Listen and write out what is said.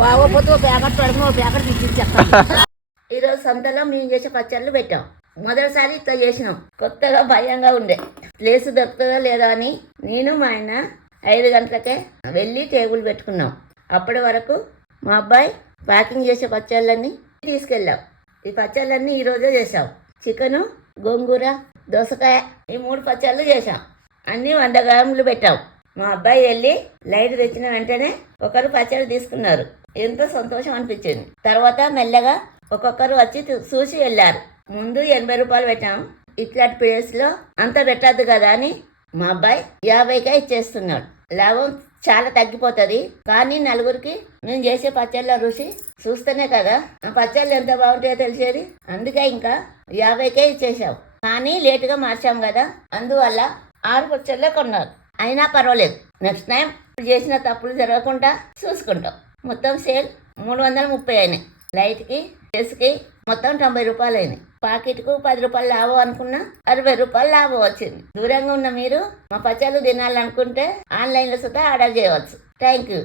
బాగోపోతే ఒక ప్యాకెట్ పెడతాం, ఒక ప్యాకెట్ తీసుకొచ్చేస్తాం. ఈరోజు సంతలో మేము చేసే పచ్చళ్ళు పెట్టాం. మొదటిసారి ఇట్లా చేసినాం. కొత్తగా భయంగా ఉండే, ప్లేస్ దొరుకుతుందా లేదా అని నేను మా ఆయన 5 గంటలకే వెళ్ళి టేబుల్ పెట్టుకున్నాం. అప్పటి వరకు మా అబ్బాయి ప్యాకింగ్ చేసే పచ్చళ్ళన్నీ తీసుకెళ్ళాం. ఈ పచ్చళ్ళన్నీ ఈరోజే చేసాం. చికెను, గోంగూర, దోసకాయ, ఈ 3 పచ్చళ్ళు చేసాం. అన్నీ 100 గ్రాములు పెట్టాం. మా అబ్బాయి వెళ్ళి లైట్ తెచ్చిన వెంటనే ఒకరు పచ్చడి తీసుకున్నారు. ఎంతో సంతోషం అనిపించింది. తర్వాత మెల్లగా ఒక్కొక్కరు వచ్చి చూసి వెళ్ళారు. ముందు 80 రూపాయలు పెట్టాం. ఇట్లాంటి ప్లేస్లో అంత పెట్టద్దు కదా అని మా అబ్బాయి 50కే ఇచ్చేస్తున్నాడు. లాభం చాలా తగ్గిపోతుంది. కానీ నలుగురికి మేము చేసే పచ్చళ్ళ రుచి చూస్తేనే కదా ఆ పచ్చళ్ళు ఎంత బాగుంటాయో తెలిసేది. అందుకే ఇంకా 50కే ఇచ్చేసాం. కానీ లేటుగా మార్చాం కదా, అందువల్ల 6 పచ్చళ్ళే కొన్నారు. అయినా పర్వాలేదు, నెక్స్ట్ టైం చేసిన తప్పులు జరగకుండా చూసుకుంటాం. మొత్తం సేల్ 330 అయినాయి. లైట్కి డ్రెస్కి మొత్తం 90 రూపాయలు అయినాయి. పాకెట్కు 10 రూపాయలు లాభం అనుకున్నా 60 రూపాయలు లాభం వచ్చింది. దూరంగా ఉన్న మీరు మా పచ్చళ్ళు తినాలనుకుంటే ఆన్లైన్లో సుతా ఆర్డర్ చేయవచ్చు. Thank you.